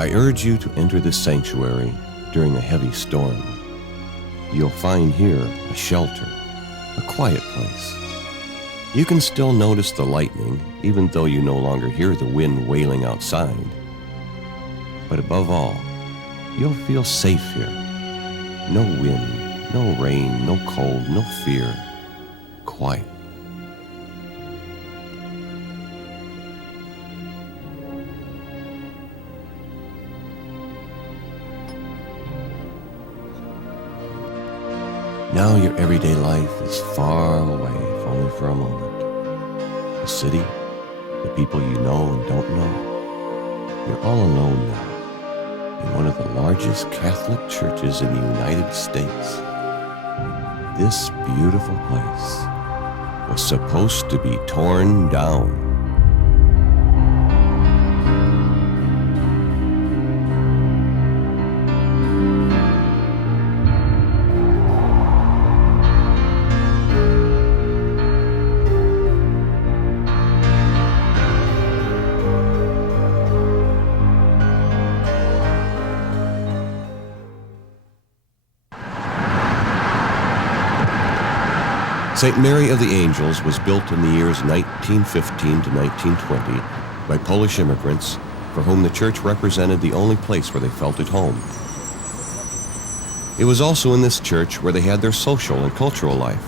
I urge you to enter this sanctuary during a heavy storm. You'll find here a shelter, a quiet place. You can still notice the lightning, even though you no longer hear the wind wailing outside. But above all, you'll feel safe here. No wind, no rain, no cold, no fear. Quiet. Now your everyday life is far away, if only for a moment. The city, the people you know and don't know. You're all alone now in one of the largest Catholic churches in the United States. This beautiful place was supposed to be torn down. St. Mary of the Angels was built in the years 1915 to 1920 by Polish immigrants for whom the church represented the only place where they felt at home. It was also in this church where they had their social and cultural life,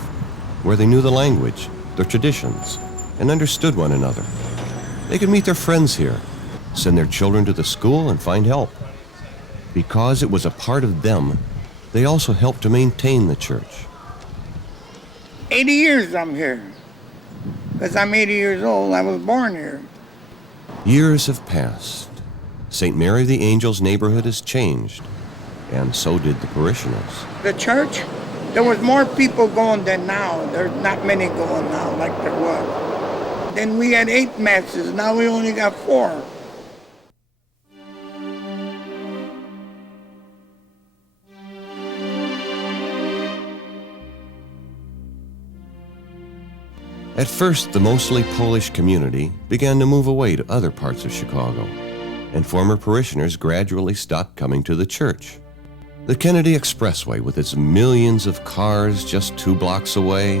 where they knew the language, their traditions, and understood one another. They could meet their friends here, send their children to the school, and find help. Because it was a part of them, they also helped to maintain the church. 80 years I'm here, because I'm 80 years old. I was born here. Years have passed. St. Mary of the Angels neighborhood has changed, and so did the parishioners. The church, there was more people going than now. There's not many going now like there was. Then we had 8 masses. Now we only got 4. At first, the mostly Polish community began to move away to other parts of Chicago, and former parishioners gradually stopped coming to the church. The Kennedy Expressway, with its millions of cars just 2 blocks away,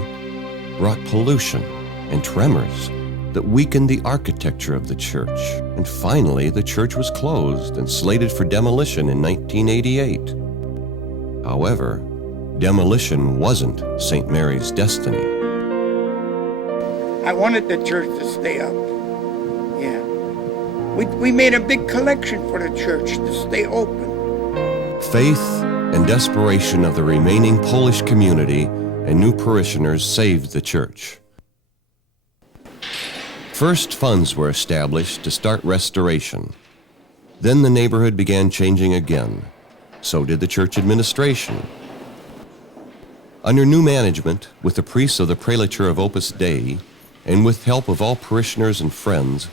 brought pollution and tremors that weakened the architecture of the church. And finally, the church was closed and slated for demolition in 1988. However, demolition wasn't St. Mary's destiny. I wanted the church to stay up. Yeah. We made a big collection for the church to stay open. Faith and desperation of the remaining Polish community and new parishioners saved the church. First, funds were established to start restoration. Then the neighborhood began changing again. So did the church administration. Under new management, with the priests of the prelature of Opus Dei, and with help of all parishioners and friends,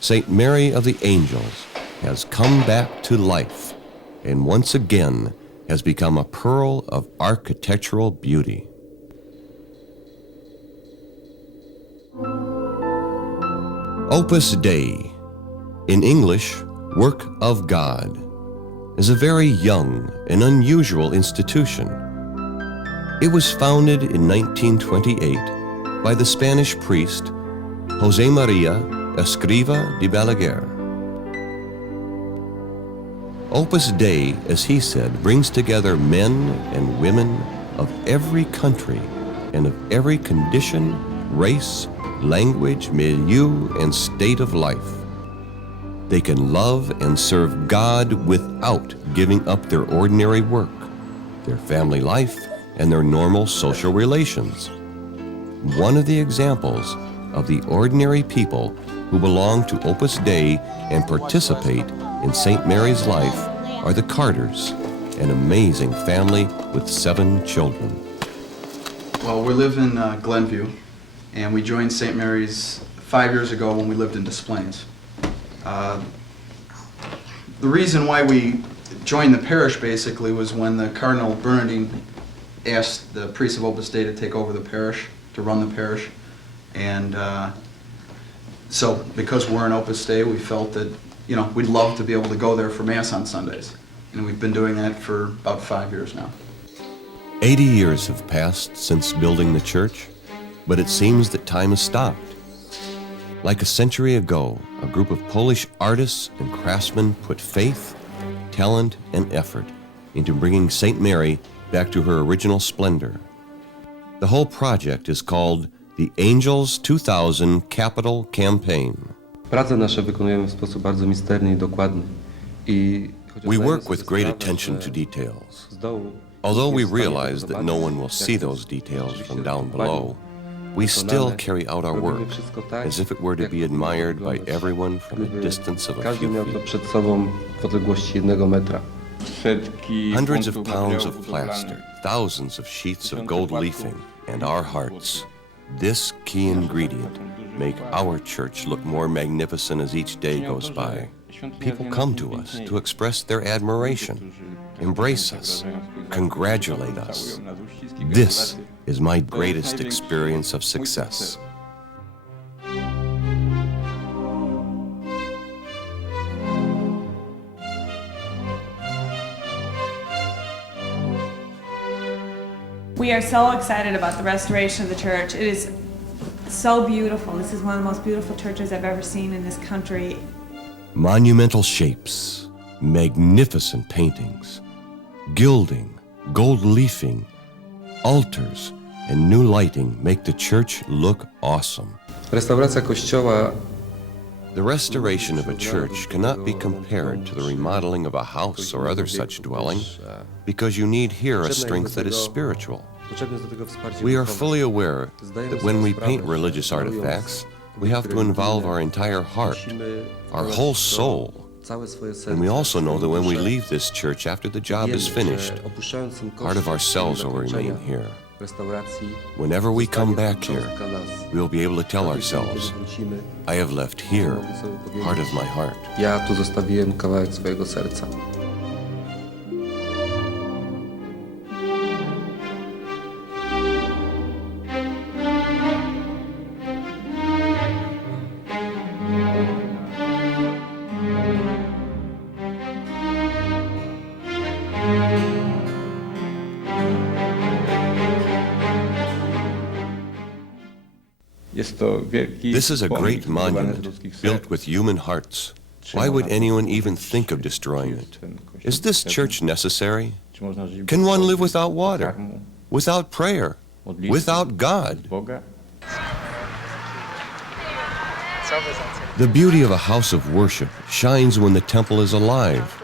St. Mary of the Angels has come back to life and once again has become a pearl of architectural beauty. Opus Dei, in English, Work of God, is a very young and unusual institution. It was founded in 1928 by the Spanish priest José María Escriva de Balaguer. Opus Dei, as he said, brings together men and women of every country and of every condition, race, language, milieu, and state of life. They can love and serve God without giving up their ordinary work, their family life, and their normal social relations. One of the examples of the ordinary people who belong to Opus Dei and participate in St. Mary's life are the Carters, an amazing family with 7 children. Well, we live in Glenview, and we joined St. Mary's 5 years ago when we lived in Des Plaines. The reason why we joined the parish basically was when the Cardinal Bernardine asked the priest of Opus Dei to take over the parish, to run the parish. And so because we're in Opus Dei, we felt that we'd love to be able to go there for Mass on Sundays. And we've been doing that for about 5 years now. 80 years have passed since building the church, but it seems that time has stopped. Like a century ago, a group of Polish artists and craftsmen put faith, talent, and effort into bringing St. Mary back to her original splendor. The whole project is called the Angels 2000 Capital Campaign. Prace nasze wykonujemy w sposób bardzo misterny i dokładny. We work with great attention to details. Although we realize that no one will see those details from down below, we still carry out our work as if it were to be admired by everyone from a distance of a Każdy miał few to feet. przed sobą w odległości 1 metra. Hundreds of pounds of plaster, thousands of sheets of gold leafing, and our hearts. This key ingredient make our church look more magnificent as each day goes by. People come to us to express their admiration, embrace us, congratulate us. This is my greatest experience of success. We are so excited about the restoration of the church. It is so beautiful. This is one of the most beautiful churches I've ever seen in this country. Monumental shapes, magnificent paintings, gilding, gold leafing, altars, and new lighting make the church look awesome. Restauracja kościoła The restoration of a church cannot be compared to the remodeling of a house or other such dwelling, because you need here a strength that is spiritual. potrzebne jest do tego wsparcie We are duchowe. fully aware that when we paint religious artifacts, we have to involve our entire heart, our whole soul. Całe swoje serce. And we also know that when we leave this church after the job is finished, Opuszczając ten part of kościół ourselves do will remain zakończenia here. Restauracji, Whenever we come back here, cząstka nas. we will be able to tell Kiedy ourselves, wrócimy, I have left here part of my heart. ja tu zostawiłem kawałek swojego serca. This is a great monument built with human hearts. Why would anyone even think of destroying it? Is this church necessary? Can one live without water, without prayer, without God? The beauty of a house of worship shines when the temple is alive.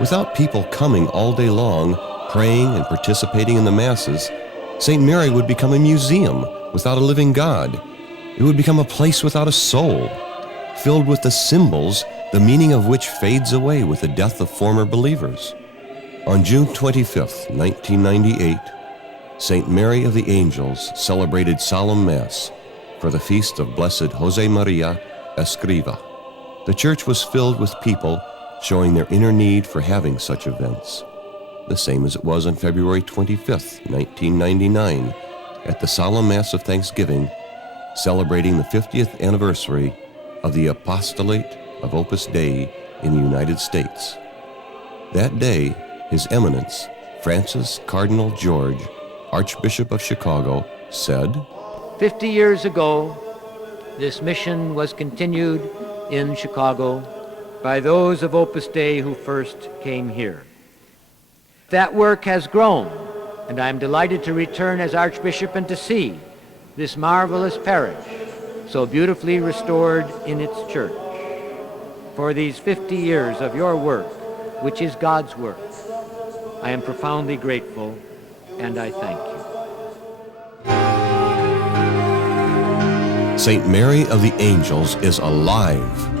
Without people coming all day long, praying and participating in the masses, St. Mary would become a museum without a living God. It would become a place without a soul, filled with the symbols, the meaning of which fades away with the death of former believers. On June 25th, 1998, St. Mary of the Angels celebrated solemn Mass for the feast of Blessed Jose Maria Escriva. The church was filled with people showing their inner need for having such events, the same as it was on February 25th, 1999, at the solemn Mass of Thanksgiving, celebrating the 50th anniversary of the apostolate of Opus Dei in the United States. That day, His Eminence, Francis Cardinal George, Archbishop of Chicago, said, 50 years ago, this mission was continued in Chicago by those of Opus Dei who first came here. That work has grown, and I'm delighted to return as Archbishop and to see this marvelous parish so beautifully restored in its church. For these 50 years of your work, which is God's work, I am profoundly grateful, and I thank you. St. Mary of the Angels is alive.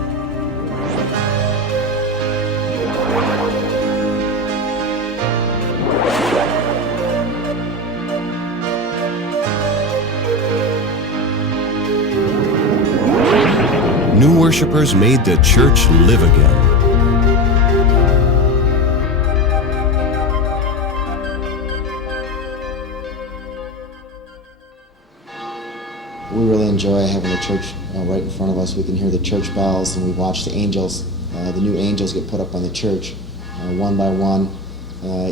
New worshipers made the church live again. We really enjoy having the church right in front of us. We can hear the church bells and we watch the angels the new angels get put up on the church, one by one.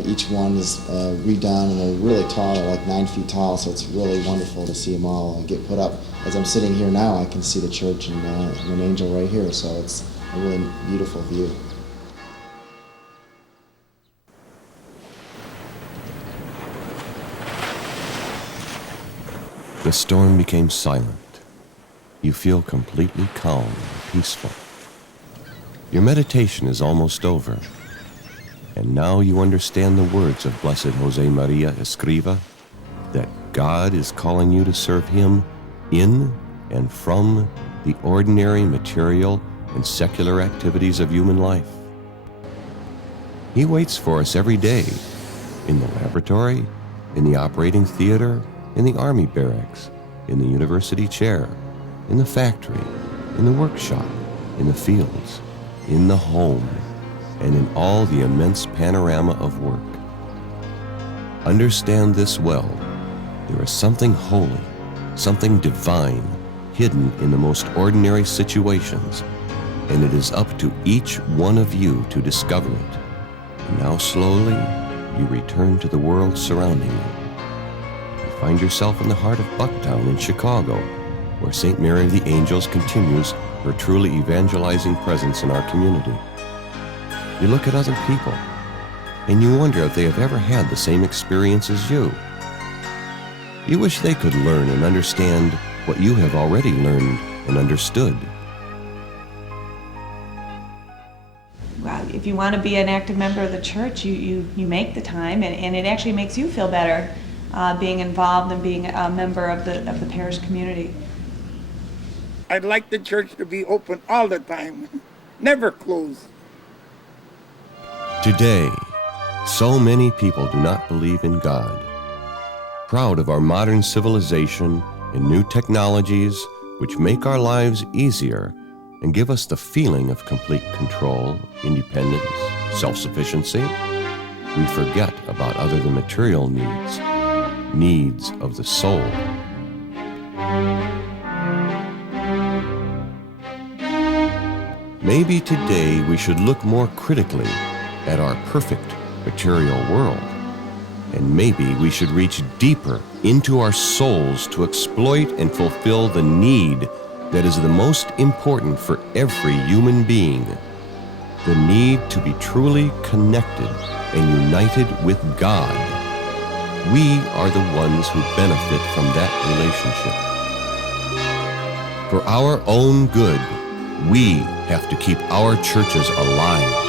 Each one is redone, and they're really tall. They're like 9 feet tall, so it's really wonderful to see them all get put up. As I'm sitting here now, I can see the church and an angel right here, so it's a really beautiful view. The storm became silent. You feel completely calm and peaceful. Your meditation is almost over. And now you understand the words of Blessed Jose Maria Escriva, that God is calling you to serve Him in and from the ordinary material and secular activities of human life. He waits for us every day, in the laboratory, in the operating theater, in the army barracks, in the university chair, in the factory, in the workshop, in the fields, in the home, and in all the immense panorama of work. Understand this well. There is something holy, something divine, hidden in the most ordinary situations, and it is up to each one of you to discover it. And now slowly, you return to the world surrounding you. You find yourself in the heart of Bucktown in Chicago, where St. Mary of the Angels continues her truly evangelizing presence in our community. You look at other people, and you wonder if they have ever had the same experience as you. You wish they could learn and understand what you have already learned and understood. Well, if you want to be an active member of the church, you make the time, and it actually makes you feel better being involved and being a member of the parish community. I'd like the church to be open all the time, never closed. Today, so many people do not believe in God. Proud of our modern civilization and new technologies which make our lives easier and give us the feeling of complete control, independence, self-sufficiency, we forget about other than material needs of the soul. Maybe today we should look more critically at our perfect material world, and maybe we should reach deeper into our souls to exploit and fulfill the need that is the most important for every human being, the need to be truly connected and united with God. We are the ones who benefit from that relationship. For our own good, we have to keep our churches alive.